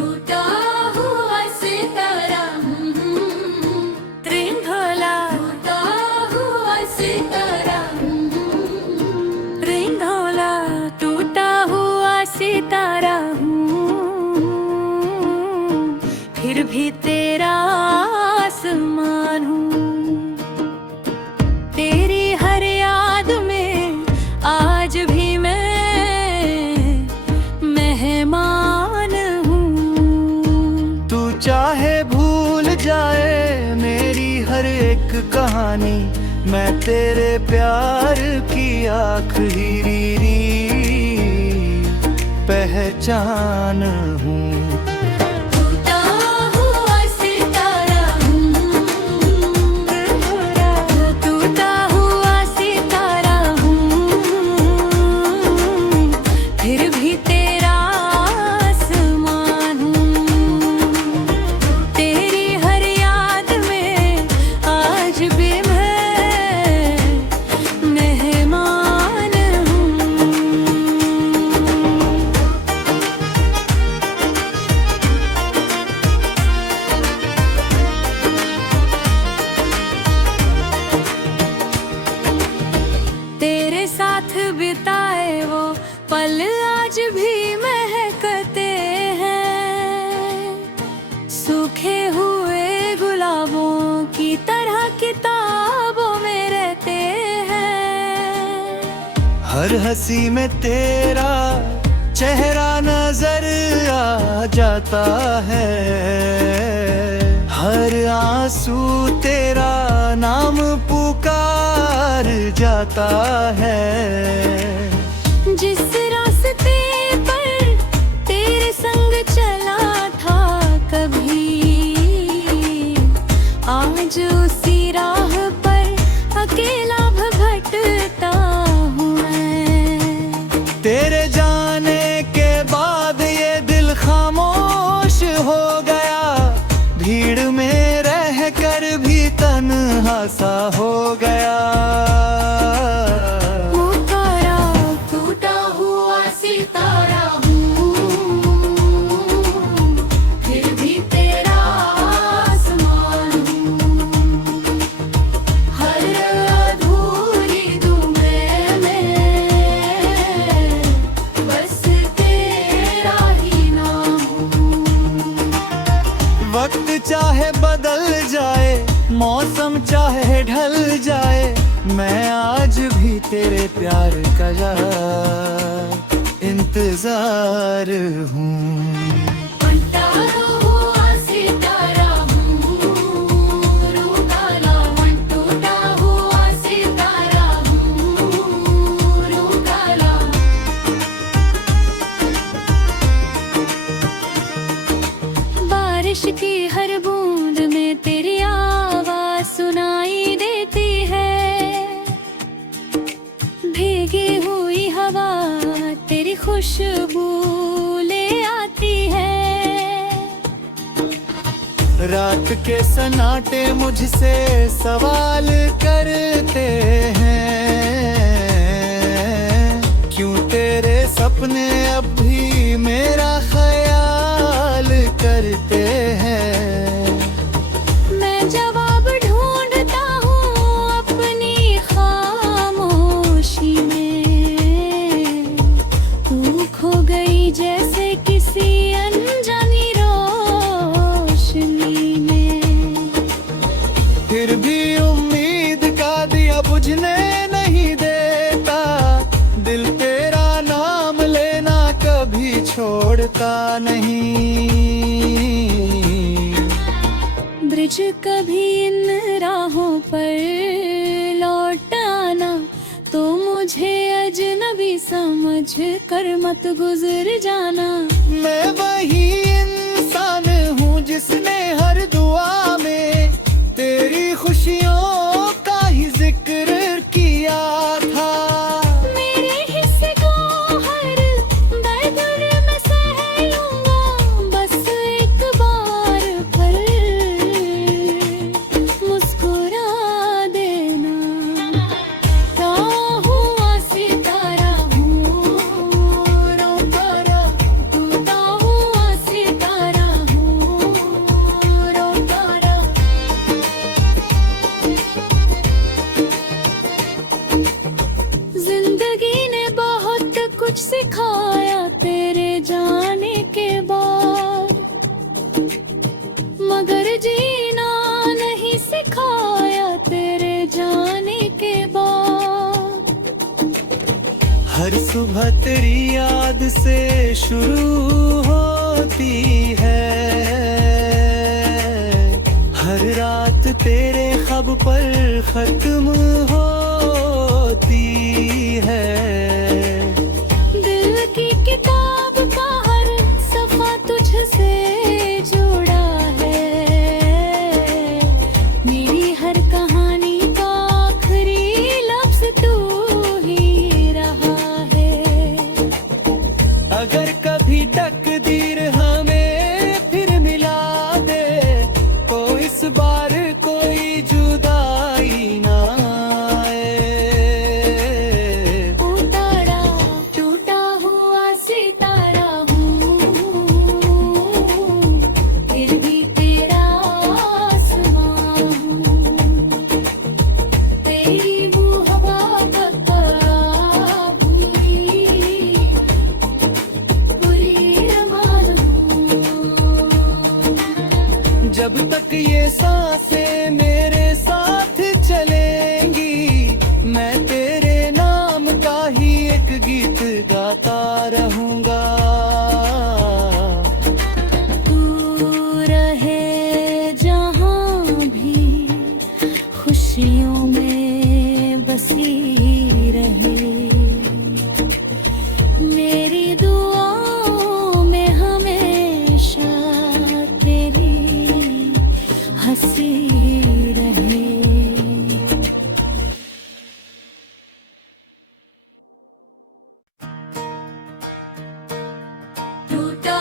टूटा हुआ सितारा, त्रिंधोला टूटा हुआ सितारा, त्रिंधोला टूटा हुआ सितारा हूँ, फिर भी तेरा आसमान हूँ। तेरी हर याद में आज भी मैं मेहमान हूँ। तू चाहे भूल जाए मेरी हर एक कहानी, मैं तेरे प्यार की आखिरी पहचान हूँ। टूटा हुआ सितारा, टूटा हुआ सितारा हूँ, फिर भी तेरा आसमान हूँ। तेरी हर याद में आज भी मैं मेहमान हूँ। तेरे साथ बिताए वो पल आज भी महकते हैं, सूखे हुए गुलाबों की तरह किताबों में रहते हैं। हर हंसी में तेरा चेहरा नजर आ जाता है, हर आंसू तेरा नाम पुकार जाता है। जिस रास्ते पर तेरे संग चला था कभी, आज उसी राह पर अकेला भटकता हूँ मैं। तेरे जाने के बाद ये दिल खामोश हो गया, भीड़ में रह कर भी तन्हा सा हो गया। पुकारा टूटा हुआ सितारा हूँ, फिर भी तेरा आसमान हूँ। हर अधूरी दुनिया में बस तेरा ही नाम हूँ। वक्त चाहे बदल जाए, मौसम चाहे ढल जाए, मैं आज भी तेरे प्यार का इंतजार हूँ। टूटा हुआ सितारा हूँ, रूकाला मन टूटा हुआ सितारा हूँ, रूकाला। बारिश की हर बूंद में तेरी आवाज सुनाई देती है, भीगी हुई हवा तेरी खुशबू ले आती है। रात के सन्नाटे मुझसे सवाल करते हैं, क्यों तेरे सपने अब भी मेरा ख्याल करते हैं। मैं जवाब ढूंढता हूँ अपनी खामोशी में, तू खो गई जैसे किसी अनजानी रोशनी में। फिर भी उम्मीद का दिया बुझने नहीं देता, दिल तेरा नाम लेना कभी छोड़ता नहीं। ब्रिज कभी इन राहों पर लौट आना, तो मुझे अजनबी समझ कर मत गुजर जाना। मैं वही इंसान हूँ जिसने हर दुआ में तेरी खुशियों का ही जिक्र किया था। मेरे हिस्से को हर दर्द मैं सह लूंगा, बस एक बार पर मुस्कुरा देना। टूटा हुआ सितारा हूँ, टूटा हुआ सितारा सिखाया तेरे जाने के बाद, मगर जीना नहीं सिखाया तेरे जाने के बाद। हर सुबह तेरी याद से शुरू होती है, हर रात तेरे ख्वाब पर खत्म होती है। दिल की किताब का हर सफा तुझसे जुड़ा है, मेरी हर कहानी का आखिरी लफ्ज तू ही रहा है। अगर कभी तकदीर हमें फिर मिला दे, तो इस बार कोई जुदाई ना जब तक ये सांसें मेरे साथ चलेंगी, मैं तेरे नाम का ही एक गीत गाता रहूंगा। तू रहे जहाँ भी खुशियों में बसी रहे, मेरी दुआओं में हमेशा तेरी हंसी रहे। टूटा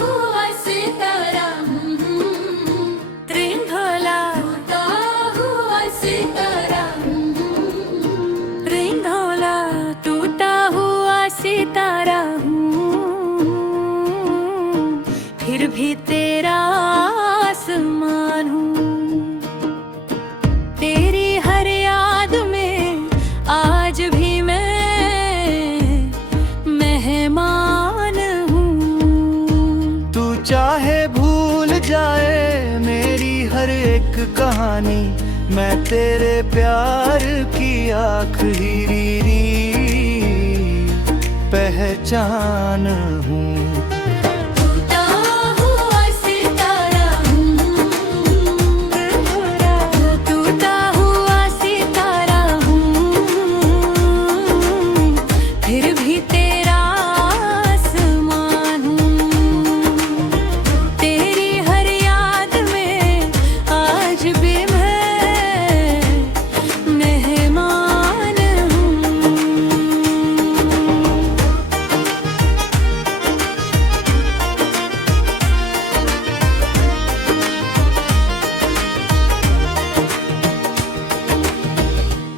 हुआ सितारा, त्रिंघोला टूटा हुआ सितारा, त्रिंघोला टूटा हुआ सितारा हूँ, फिर भी तेरा आसमान हूँ। तेरी हर याद में आज भी मैं मेहमान हूँ। तू चाहे भूल जाए मेरी हर एक कहानी, मैं तेरे प्यार की आखिरी पहचान हूँ। टूटा हुआ सितारा, टूटा हुआ सितारा हूँ, फिर भी तेरा आसमान हूँ। तेरी हर याद में आज भी मैं मेहमान हूँ।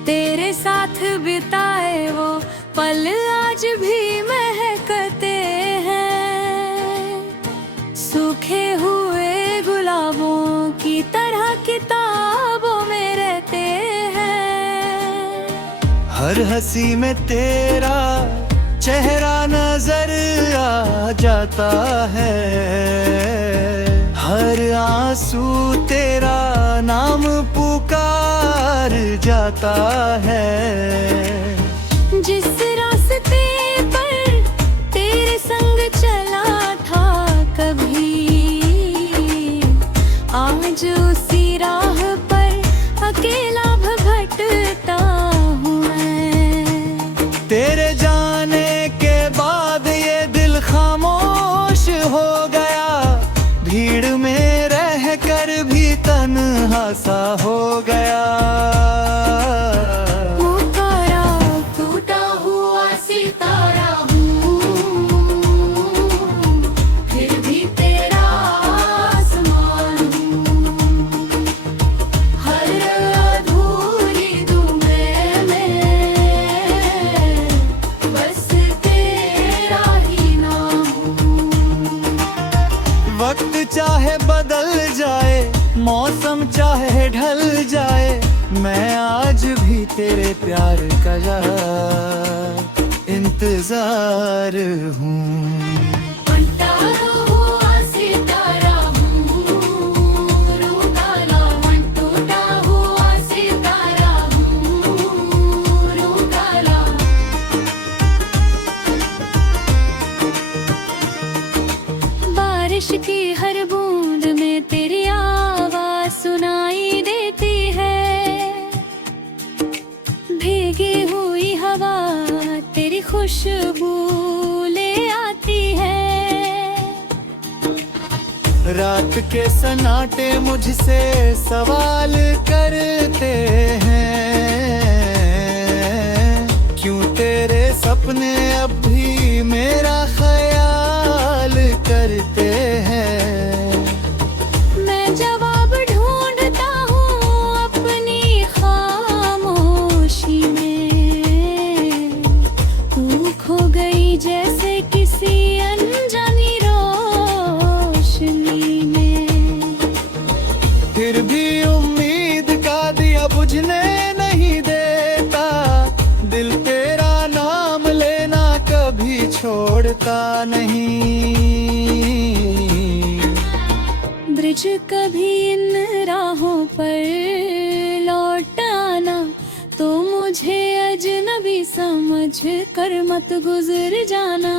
तेरे साथ बिताए वो पल आज भी महकते हैं, सूखे हुए गुलाबों की तरह किताबों में रहते हैं। हर हंसी में तेरा चेहरा नजर आ जाता है, हर आंसू तेरा नाम पुकार जाता है। जिस रास्ते पर तेरे संग चला था कभी, आज उसी राह पर अकेला भटकता हूँ मैं। तेरे जाने के बाद ये दिल खामोश हो गया, भीड़ में रह कर भी तन्हा सा हो गया। पुकारा टूटा हुआ सितारा हूँ, फिर भी तेरा आसमान हूँ। हर अधूरी दुनिया में बस तेरा ही नाम हूँ। वक्त चाहे बदल जाए, मौसम चाहे ढल जाए, मैं आज भी तेरे प्यार का इंतजार इंतजार हूँ। बनता हुआ सितारा हूँ, रूठाला मन टूटा हुआ सितारा हूँ, रूठाला। बारिश की हर बूंद में तेरी आवाज सुनाई देती है। भीगी हुई हवा तेरी खुशबू ले आती है। रात के सन्नाटे मुझसे सवाल करते हैं, क्यों तेरे सपने अब भी मेरा ख्याल करते हैं। मैं जवाब ढूंढता हूँ अपनी खामोशी में। तू खो गई जैसे किसी अनजानी रोशनी में। फिर भी उम्मीद का दिया बुझने नहीं देता। दिल तेरा नाम लेना कभी छोड़ता नहीं। ब्रिज कभी इन राहों पर लौट आना, तो मुझे अजनबी समझ कर मत गुजर जाना।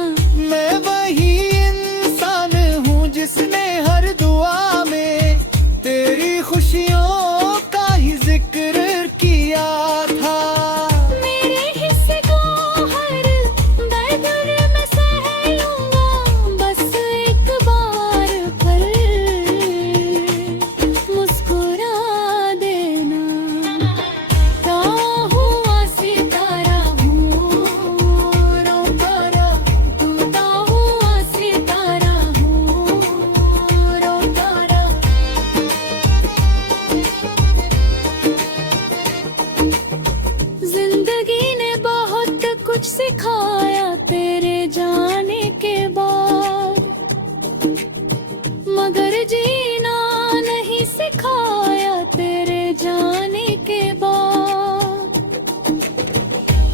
मैं वही इंसान हूँ जिसने हर दुआ में तेरी खुशियों का ही जिक्र किया था। मेरे हिस्से को हर दर्द मैं सह लूंगा, बस एक बार पर मुस्कुरा देना। टूटा हुआ सितारा हूँ, रूठाला टूटा हुआ सितारा हूँ, रूठाला। जिंदगी ने बहुत कुछ सिखाया तेरे जाने के बाद, मगर जीना नहीं सिखाया तेरे जाने के बाद।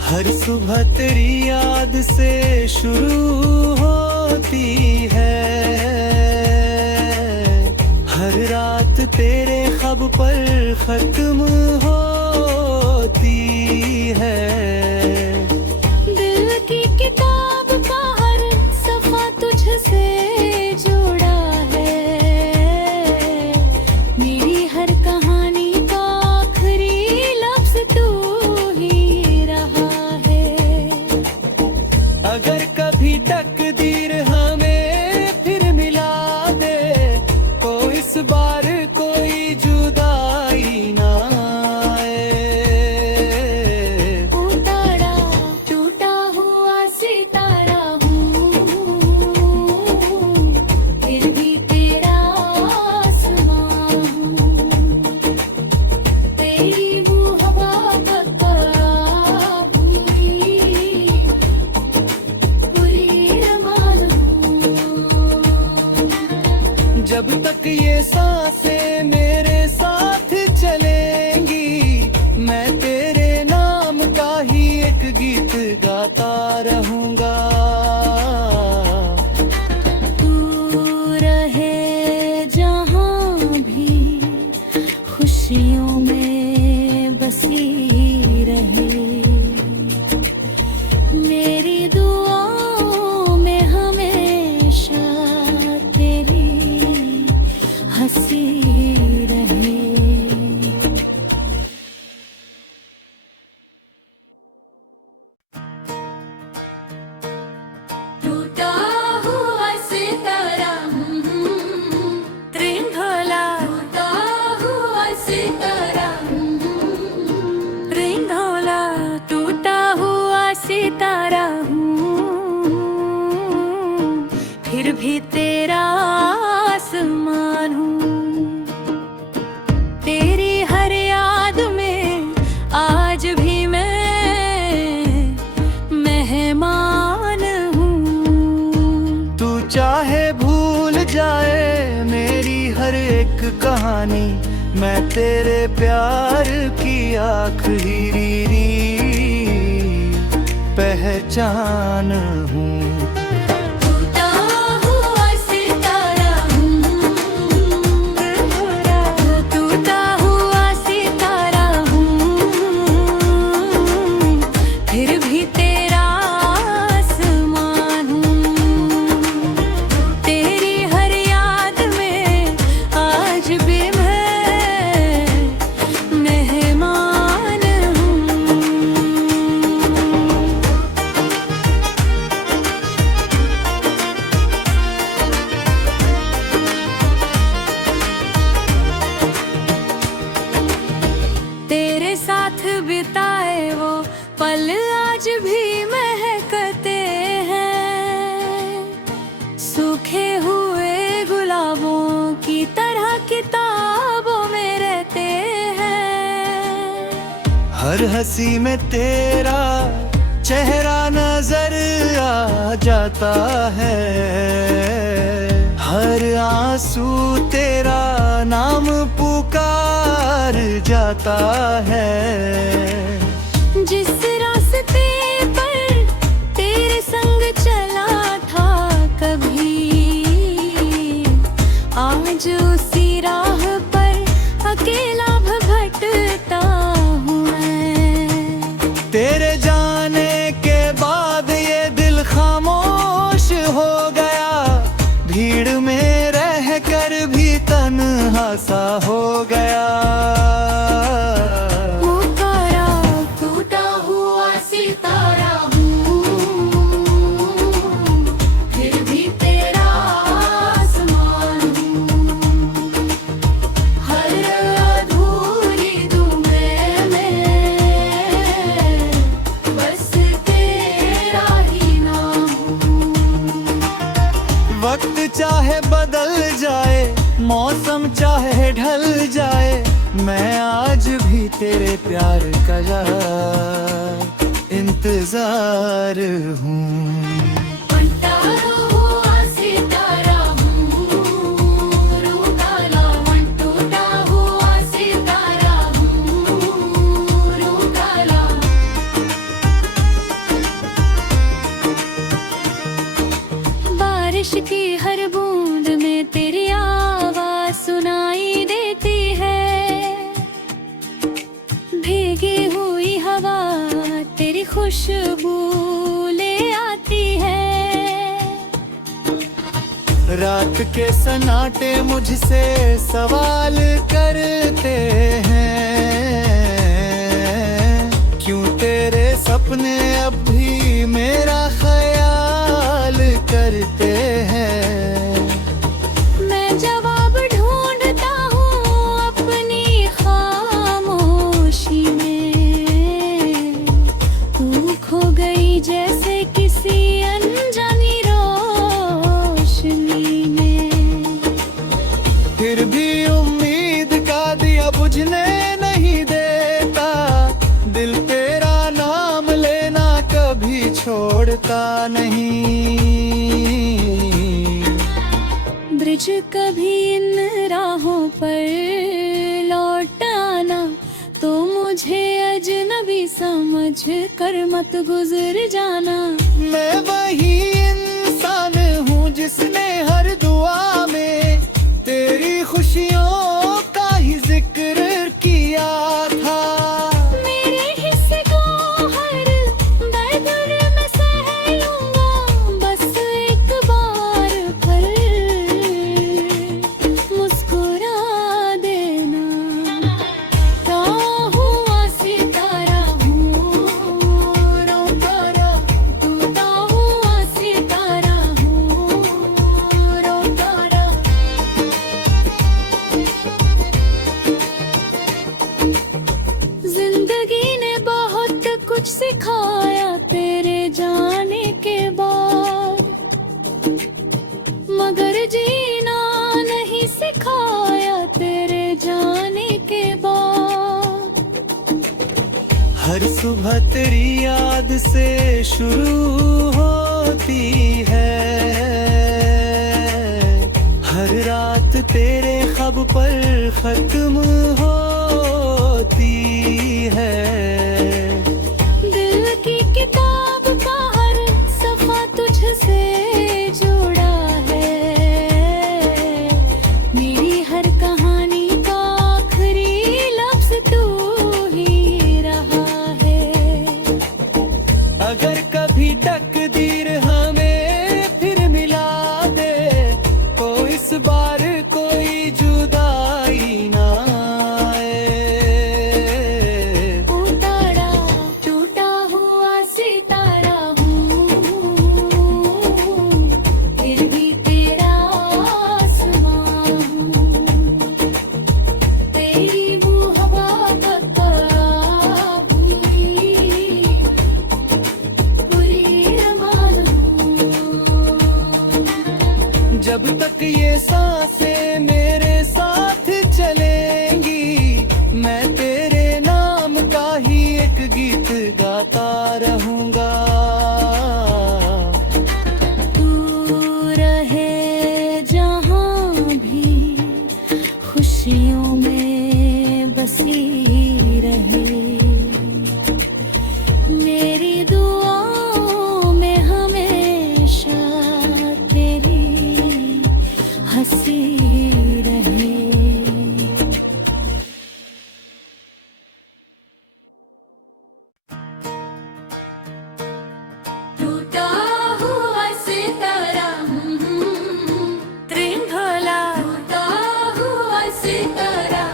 हर सुबह तेरी याद से शुरू होती है, हर रात तेरे ख्वाब पर खत्म होती है। दिल की किताब का हर सफा तुझसे जुड़ा है। मेरी हर कहानी का आखिरी लफ्ज तू ही रहा है। अगर कभी तकदीर हमें फिर मिला दे, तो इस बार कोई जुदाई ना आए। उतारा टूटा हुआ सितारा हूँ, फिर भी तेरा आसमां हूँ। तेरी मोहब्बत का पूरी रमान हूँ। जब तक ये सांसें मेरे साथ चलेंगी, मैं तेरे नाम का ही एक गीत गाता रहूंगा। तू रहे जहाँ भी खुशियों में बसी रहे। मेरी दुआओं में हमेशा तेरी हंसी रहे। टूटा हुआ सितारा हूँ, त्रिंघोला टूटा हुआ सितारा हूँ, त्रिंघोला टूटा हुआ सितारा हूँ, फिर भी तेरा आसमान हूँ। तेरी हर याद में आज भी मैं मेहमान हूँ। तू चाहे भूल जाए मेरी हर एक कहानी, मैं तेरे प्यार की आखिरी पहचान हूँ। टूटा हुआ सितारा टूटा हुआ सितारा हूँ, फिर भी तेरा आसमान हूँ। तेरी हर याद में आज भी मैं मेहमान हूँ। तेरे साथ बिताए वो पल आज भी महकते हैं, सूखे हुए गुलाबों की तरह किताबों में रहते हैं। हर हंसी में तेरा चेहरा नजर आ जाता है, हर आंसू तेरा नाम पुकार जाता है। जिस रास्ते पर तेरे संग चला था कभी, आज उसी राह पर अकेला भटकता हूँ मैं। तेरे जाने के बाद ये दिल खामोश हो गया, भीड़ में रह कर भी तन्हा सा हो गया। पुकारा टूटा हुआ सितारा हूँ, फिर भी तेरा आसमान हूँ। हर अधूरी दुनिया में बस तेरा ही नाम हूँ। वक्त चाहे बदल जाए, मौसम चाहे ढल जाए, मैं आज भी तेरे प्यार का इंतजार हूँ। टूटा हुआ सितारा हूँ, रूठाला मन टूटा हुआ सितारा हूँ, रूठाला। बारिश की हर बूंद में तेरी आवाज सुनाई देती है, भीगी हुई हवा तेरी खुशबू ले आती है। रात के सन्नाटे मुझसे सवाल करते हैं, क्यों तेरे सपने अब भी मेरा ख्याल करते हैं। मैं जवाब ढूंढता हूँ अपनी खामोशी में, तू खो गई जैसे किसी अनजानी रोशनी में। फिर भी उम्मीद का दिया बुझने नहीं देता, दिल तेरा नाम लेना कभी छोड़ता नहीं। ब्रिज कभी इन राहों पर लौट आना, तो मुझे अजनबी समझ कर मत गुजर जाना। मैं वही इंसान हूँ जिसने हर दुआ में तेरी खुशियों का ही जिक्र किया था। मेरे हिस्से को हर दर्द मैं सह लूंगा, बस एक बार पर मुस्कुरा देना। टूटा हुआ सितारा हूँ, रोतारा, टूटा हुआ सितारा हूँ, रोतारा। जिंदगी ने बहुत कुछ सिखाया तेरे जाने के बाद, मगर जीना नहीं सिखाया तेरे जाने के बाद। हर सुबह तेरी याद से शुरू होती है, हर रात तेरे ख्वाब पर खत्म होती है। दिल की किताब का जब तक ये सांसें मेरे साथ चलेंगी, मैं तेरे नाम का ही एक गीत गाता रहूंगा। तू रहे जहाँ भी, खुशियों में बसी रहे, मेरी दुआओं में हमेशा तेरी हंसी रहे। टूटा हुआ सितारा, त्रिंघोला टूटा हुआ सितारा,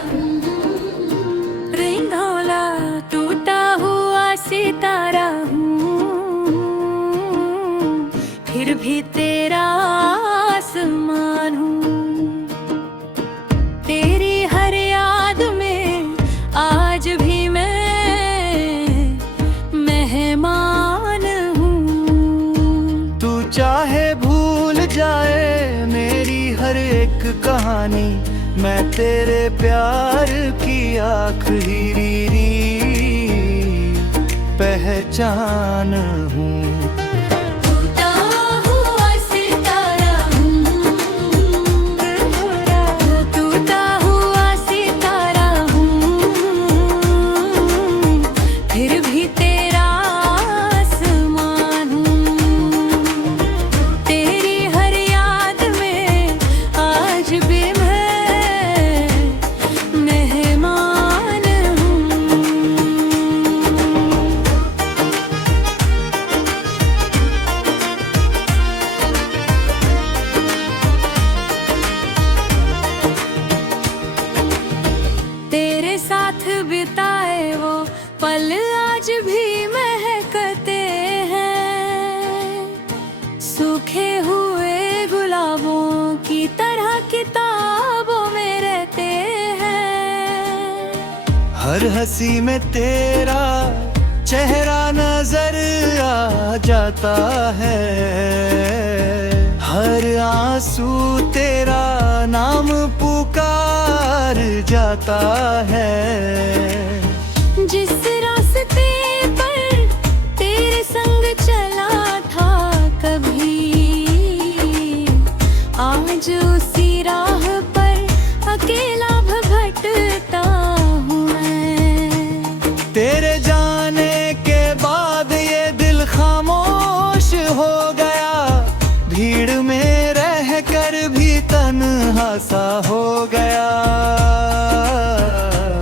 त्रिंघोला टूटा हुआ सितारा हूँ, फिर भी तेरा आसमान हूँ। तेरी हर याद में आज भी मैं मेहमान हूँ। तू चाहे भूल जाए मेरी हर एक कहानी, मैं तेरे प्यार की आखिरी पहचान हूँ। टूटा हुआ सितारा, टूटा हुआ सितारा हूँ, फिर भी तेरा आसमान हूँ। तेरी हर याद में आज भी मैं मेहमान हूँ। तेरे साथ बिताए वो पल आज भी महकते हैं, सूखे हुए गुलाबों की तरह किताबों में रहते हैं। हर हंसी में तेरा चेहरा नजर आ जाता है, हर आंसू तेरा नाम पुकार जाता है। जिस रास्ते पर तेरे संग चला था कभी, आज उसी राह पर अकेला भटकता हूँ मैं। तेरे जाने के बाद ये दिल खामोश हो गया, भीड़ में रह कर भी तन्हा सा हो गया।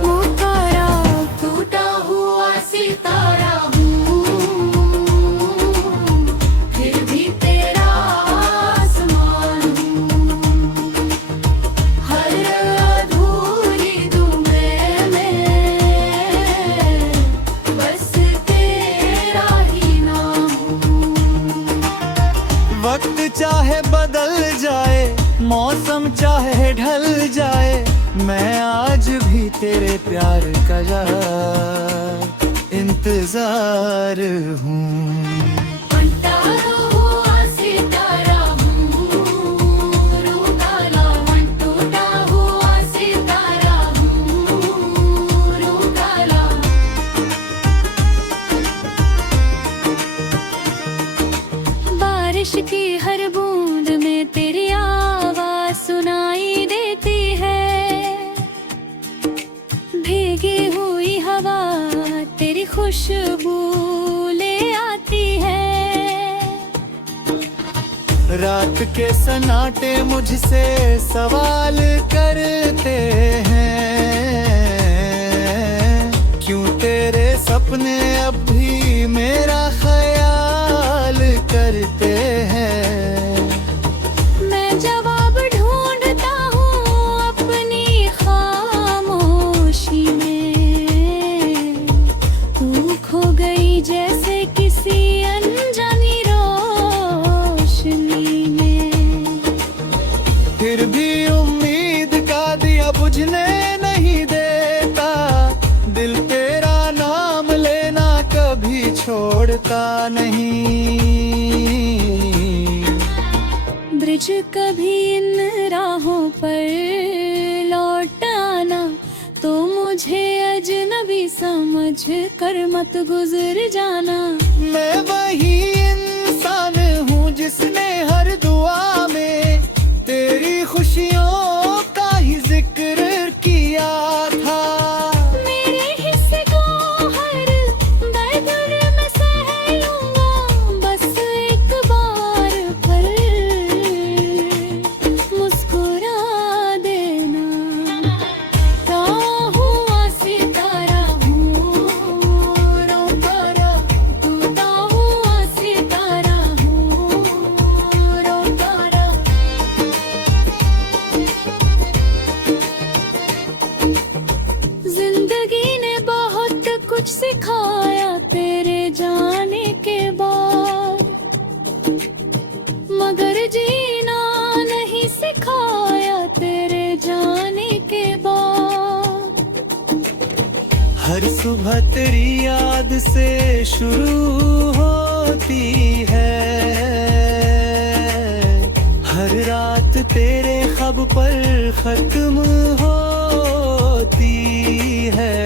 पुकारा टूटा हुआ सितारा हूँ, फिर भी तेरा आसमान हूँ। हर अधूरी दुनिया में बस तेरा ही नाम हूँ। वक्त चाहे बदल जाए, मौसम चाहे ढल जाए, मैं आज भी तेरे प्यार का इंतजार हूँ। टूटा हुआ सितारा हूँ, रूकाला मन टूटा हुआ सितारा हूँ, रूकाला। बारिश की हर बूंद में तेरी आवाज सुनाई देती है, भीगी हुई हवा तेरी खुशबू ले आती है। रात के सन्नाटे मुझसे सवाल करते हैं, क्यों तेरे सपने अब भी मेरा ख्याल करते हैं। मैं जवाब ढूंढता हूँ अपनी खामोशी में, तू खो गई जैसे किसी अनजानी रोशनी में। फिर भी उम्मीद का दिया बुझने नहीं देता, दिल तेरा नाम लेना कभी छोड़ता नहीं। मुझ कभी इन राहों पर लौट आना, तो मुझे अजनबी समझ कर मत गुजर जाना। मैं वही इंसान हूँ जिसने हर दुआ में तेरी खुशियों का ही जिक्र किया था। मेरे हिस्से को हर दर्द मैं सह लूंगा, बस एक बार पर मुस्कुरा देना। हुआ सितारा हूँ रोतारा, टूटा हुआ सितारा हूँ रोतारा। जिंदगी ने बहुत कुछ सिखाया तेरे जाने के बाद, मगर जीना नहीं सिखाया तेरे जाने के बाद। हर सुबह तेरी याद से शुरू होती है, हर रात तेरे ख्वाब पर खत्म होती है।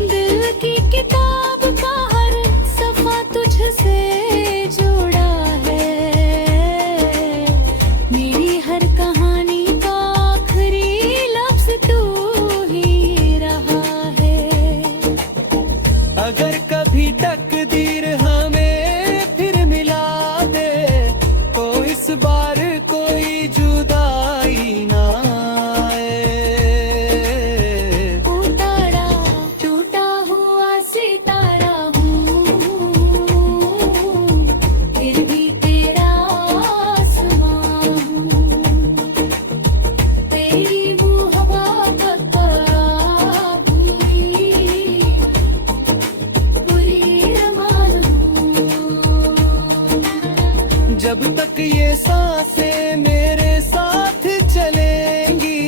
दिल की किताब का हर सफा तुझसे जुड़ा है, मेरी हर कहानी का आखिरी लफ्ज तू ही रहा है। अगर कभी तकदीर हमें फिर मिला दे, तो इस बार कोई जुदाई ना आए। उतारा टूटा हुआ सितारा हूँ, फिर भी तेरा आसमां हूँ। तेरी मोहब्बत पर पूरी रमान हूँ। जब तक ये सांसें मेरे साथ चलेंगी,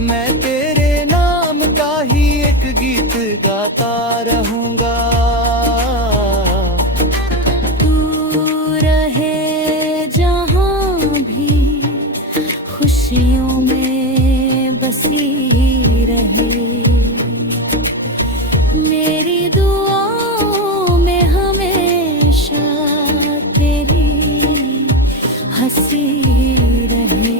मैं तेरे नाम का ही एक गीत गाता रहूंगा। तू रहे जहाँ भी खुशियों में बसी रहे, मेरी दुआओं में हमेशा तेरी हंसी रहे।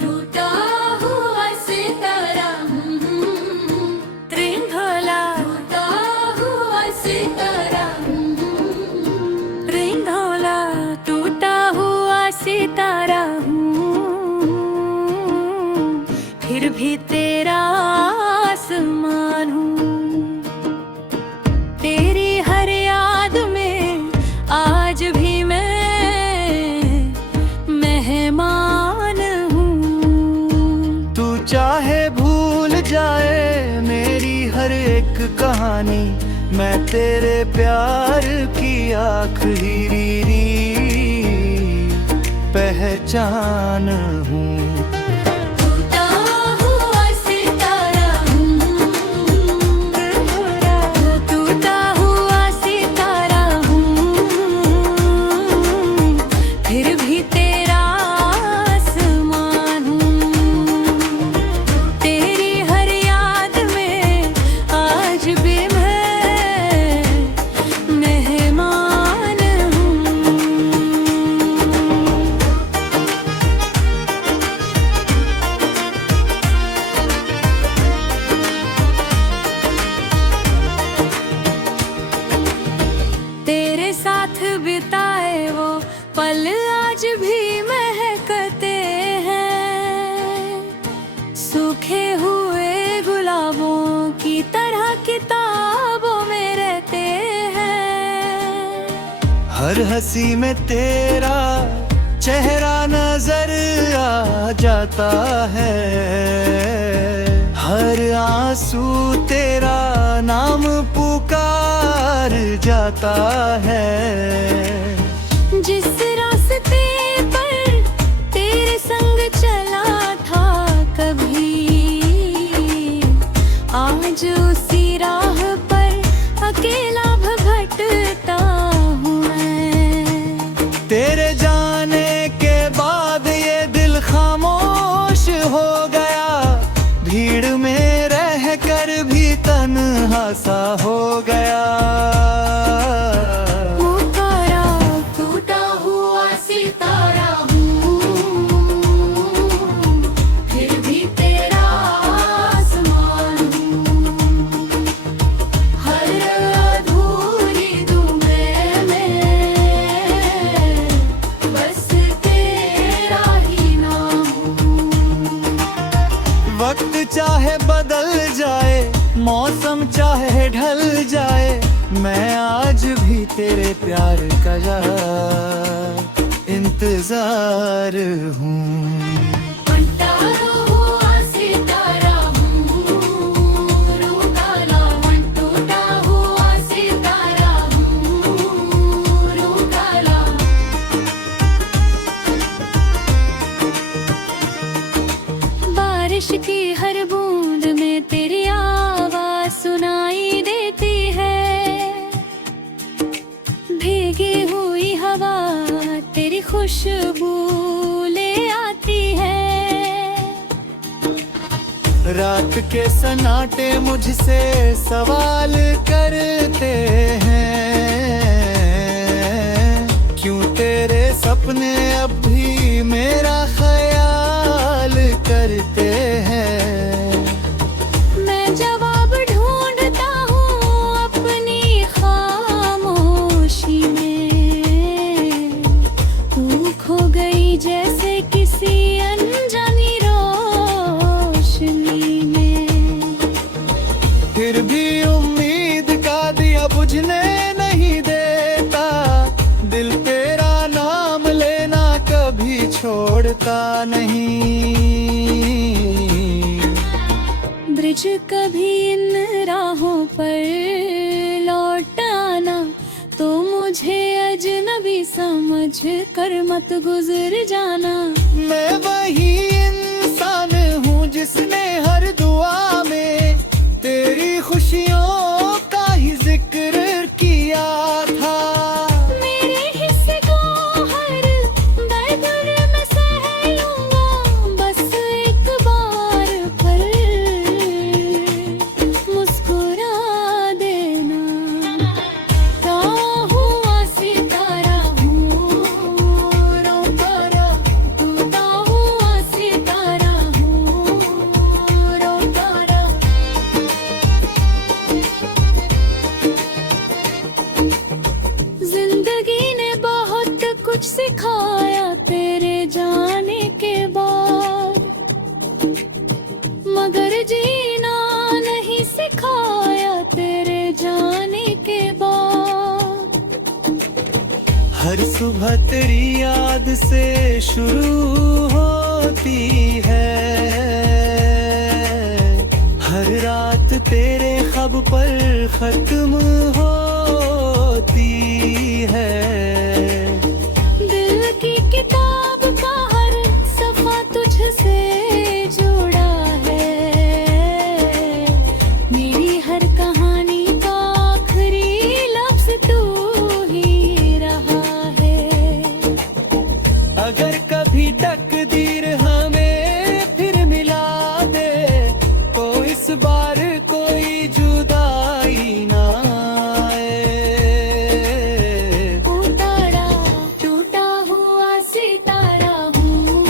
टूटा हुआ सितारा त्रिंघोला टूटा हुआ सितारा त्रिंघोला टूटा हुआ सितारा हूँ, फिर भी तेरा आसमान हूँ। तेरी हर याद में आज भी मैं मेहमान हूँ। तू चाहे भूल जाए मेरी हर एक कहानी, मैं तेरे प्यार की आखिरी पहचान हूँ। टूटा हुआ सितारा टूटा हुआ सितारा हूँ, फिर भी तेरा आसमान हूँ। तेरी हर याद में आज भी मैं मेहमान हूँ। तेरे साथ बिताए वो पल आज भी महकते हैं, सूखे हुए गुलाबों की तरह किताबों में रहते हैं। हर हंसी में तेरा चेहरा नजर आ जाता है, हर आंसू तेरा नाम पुकार जाता है। जिस रास्ते पर तेरे संग चला था कभी, आज उसी तन्हा सा हो गया। पुकारा टूटा हुआ सितारा हूँ, फिर भी तेरा आसमान हूँ। हर अधूरी दुनिया में बस तेरा ही नाम हूँ। वक्त चाहे बदल जाए, मौसम चाहे ढल जाए, मैं आज भी तेरे प्यार का इंतजार हूँ। बनता हुआ सितारा हूँ, रूठा लावन टूटा हुआ सितारा हूँ, रूठा लावन। बारिश की हर बूंद में तेरी आवाज सुनाई देती है। भीगी हुई हवा तेरी खुशबू ले आती है। रात के सन्नाटे मुझसे सवाल करते हैं, क्यों तेरे सपने अब भी मेरा ख्याल करते हैं। मैं जवाब ढूंढता हूँ अपनी खामोशी में। तू खो गई जैसे किसी अनजानी रोशनी में। फिर भी उम्मीद का दिया बुझने नहीं देता, दिल तेरा नाम लेना कभी छोड़ता नहीं। ब्रिज कभी इन राहों पर लौट आना, तो मुझे अजनबी समझ कर मत गुजर जाना। मैं वही इंसान हूँ जिसने हर दुआ में तेरी खुशियों का ही जिक्र किया था। मेरे हिस्से को हर दर्द मैं सह लूंगा, बस एक बार पर मुस्कुरा देना। टूटा हुआ सितारा हूँ, रोतारा टूटा हुआ सितारा हूँ, रोतारा। जिंदगी ने बहुत कुछ सिखाया तेरे जाने के बाद, मगर जीना नहीं सिखाया तेरे जाने के बाद। हर सुबह तेरी याद से शुरू होती है, हर रात तेरे ख्वाब पर खत्म होती है। दिल की किताब का हर सफा तुझसे जुड़ा है। मेरी हर कहानी का आखिरी लफ्ज तू ही रहा है। अगर कभी तकदीर हमें फिर मिला दे, तो इस बार कोई जुदाई ना आए। पुकारा टूटा हुआ सितारा हूँ,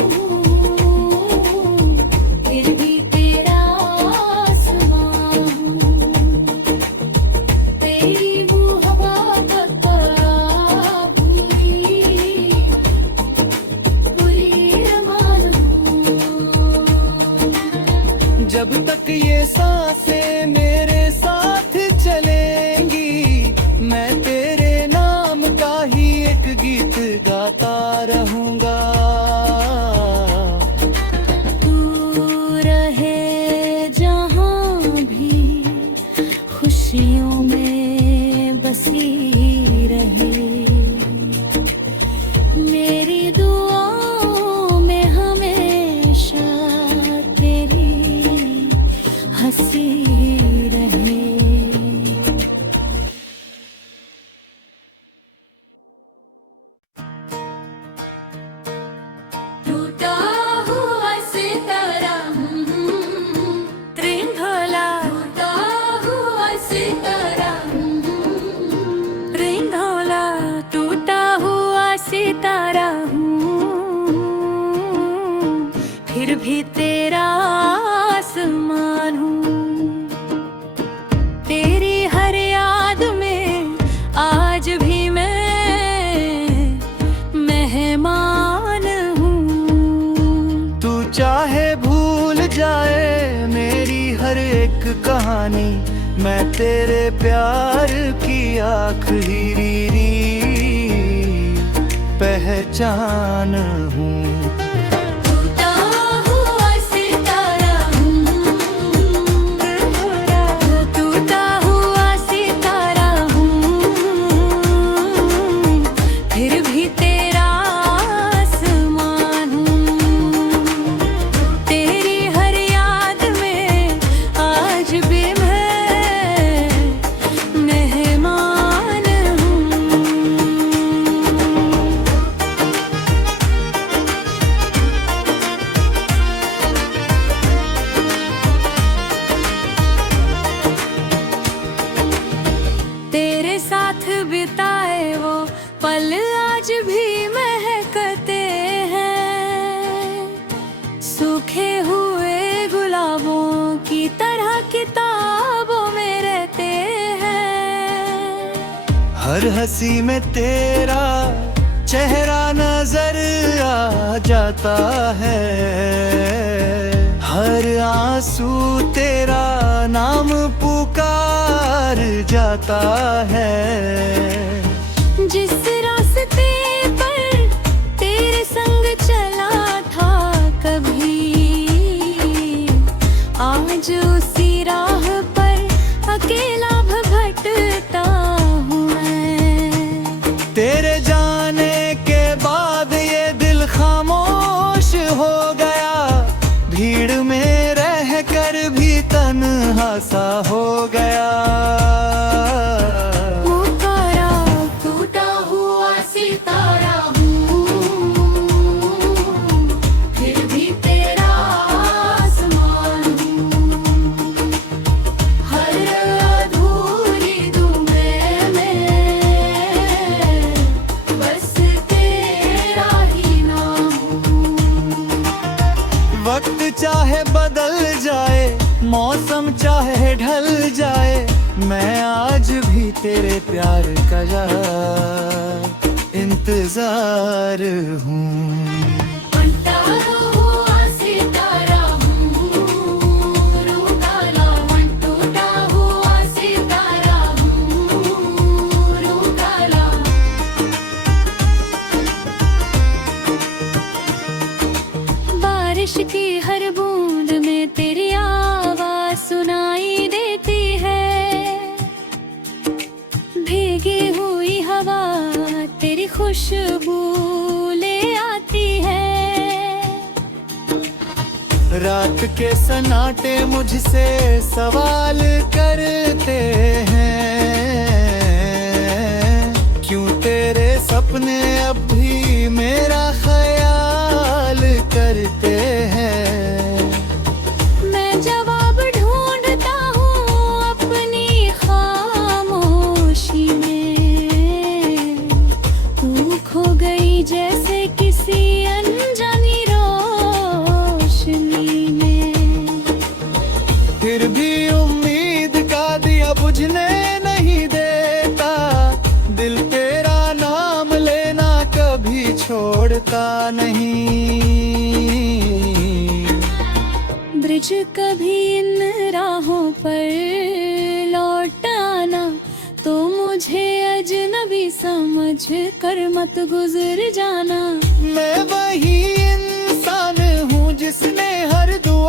फिर भी तेरा आसमान हूँ। तेरी मोहब्बत का पूरी अरमान हूँ। जब तक ये सांसें मेरे साथ चलेंगी, मैं तेरे नाम का ही एक गीत गाता रहूंगा। तू रहे जहाँ भी खुशियों में बसी रहे। मेरी दुआओं में हमेशा तेरी हंसी रहे। टूटा हुआ सितारा त्रिंधोला टूटा हुआ सितारा रेंगोला टूटा हुआ सितारा हूँ, फिर भी तेरा आसमान हूँ। तेरी हर याद में आज भी मैं मेहमान हूँ। तू चाहे भूल जाए मेरी हर एक कहानी, मैं तेरे प्यार की आखिरी पहचान हूँ। टूटा हुआ सितारा टूटा हुआ सितारा हूँ, फिर भी तेरा आसमान हूँ। तेरी हर याद में आज भी मैं मेहमान हूँ। तेरे साथ बिताए वो पल आज भी महकते हैं, सूखे हुए गुलाबों की तरह किताबों में रहते हैं। हर हंसी में तेरा चेहरा नजर आ जाता है, हर आंसू तेरा नाम पुकार जाता है। जिस रास्ते पर तेरे संग चला था कभी, आज उसी राह पर अकेला भटकता हूँ मैं। तेरे जाने के बाद ये दिल खामोश हो गया, भीड़ में रह कर भी तन्हा सा हो गया। पुकारा टूटा हुआ सितारा हूँ, फिर भी तेरा आसमान हूँ। हर अधूरी दुनिया में बस तेरा ही नाम हूँ। वक्त चाहे बदल जाए, मौसम चाहे ढल जाए, मैं आज भी तेरे प्यार का इंतजार हूँ। टूटा हुआ सितारा हूँ, रूठाला मन टूटा हुआ सितारा हूँ, रूठाला। बारिश की हर बूंद में तेरी आवाज सुनाई देती है, भीगी हुई हवा तेरी खुशबू ले आती है। रात के सन्नाटे मुझसे सवाल करते हैं, क्यों तेरे सपने अब भी मेरा ख्याल करते हैं। मैं जवाब ढूंढता हूँ अपनी खामोशी में, तू खो गई जैसे किसी अनजानी रोशनी में। फिर भी उम्मीद का दिया बुझने नहीं देता, दिल तेरा नाम लेना कभी छोड़ता नहीं। ब्रिज कभी इन राहों पर लौट आना, तो मुझे अजनबी समझ कर मत गुजर जाना। मैं वही इंसान हूँ जिसने हर दुआ